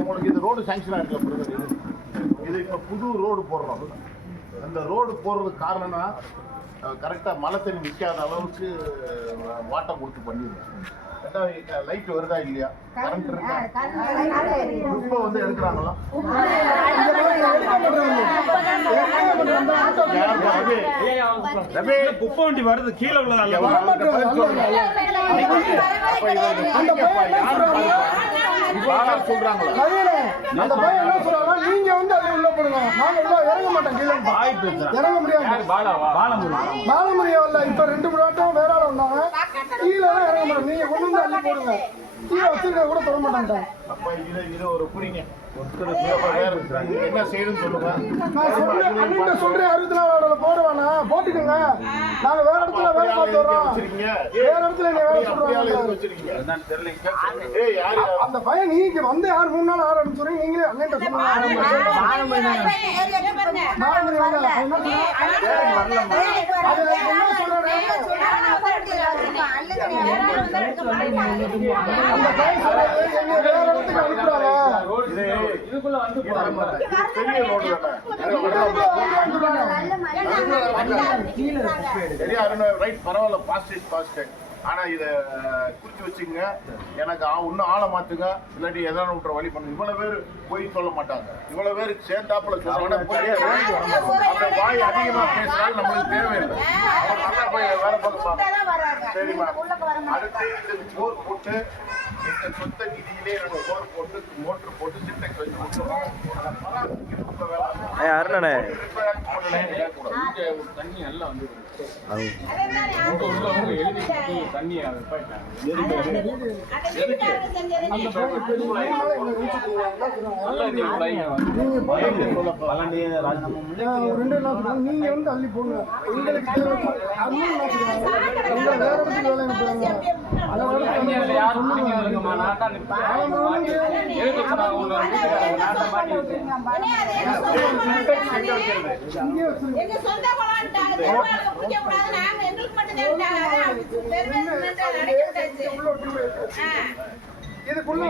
உங்களுக்கு இது ரோடு சாங்ஷனாக இருக்குல்ல, இது இப்போ புது ரோடு போடுறோம். அந்த ரோடு போடுறதுக்கு காரணம்னா கரெக்டாக மழை தண்ணி நிற்காத அளவுக்கு வாட்டர் கொடுத்து பண்ணிடுவோம். லைட் வருதா இல்லையா, கரண்ட் இருக்கா, இப்போ வந்து எடுக்கிறாங்களா? குப்பை வண்டி வருது கீழே உள்ளதால சொல்றாங்களா? அந்த பையன் என்ன சொல்றாங்க, நீங்க வந்து அதை உள்ள போடுங்க, நாங்க உள்ள இறங்க மாட்டோம், கீழே இறங்க முடியாது. பாலமுறையா இப்ப 2 மணி நேரம் வேற ஆள் வந்தாங்க, கீழே இறங்க மாட்டோம், நீங்க கொண்டு வந்து அள்ளி போடுங்க, கீழே வச்சிருக்க கூட தொட மாட்டாங்க. அப்ப இது ஒரு புரிங்க என்ன செய்யணும்னு சொல்லுங்க. நான் சொல்றேன் 64 போடுவானா போட்டுக்கோங்க, நாங்க வேற இடத்துல வேலை பார்த்து வரோம், வேற இடத்துல வேலை சொல்றாங்க. அந்த பையன் நீங்க வந்து யார் 3 நாள் 6 அனுப்பிச்சு சொல்றீங்க, நீங்களே அண்ணன் பரவாயில்ல, பாஸ்ட். ஆனா இத குறிச்சு வச்சுங்க, எனக்கு இன்னும் ஆளை மாத்துங்க, இல்லாட்டி எதாவது விட்டுற வழி பண்ணுங்க. இவ்வளவு பேர் போய் சொல்ல மாட்டாங்க, இவ்வளவு பேருக்கு சேர்ந்தாப்புல சொல்லுவாங்க. அந்த வாய் அதிகமா பேசினாலும் நம்மளுக்கு தேவையில்லை. அவர் நல்லா போய் வேலை பார்க்க. சரிம்மா, அடுத்து இது போர் போட்டு இந்த சொந்த நிதியிலே நாங்கள் போர் போட்டு மோட்டர் போட்டு சின்டெக்ஸ் வச்சு கொடுத்துருவோம். அருணே தண்ணி எல்லாம் வந்து நீங்க வந்து அள்ளி போடுங்க, எங்களுக்கு இதுக்குள்ள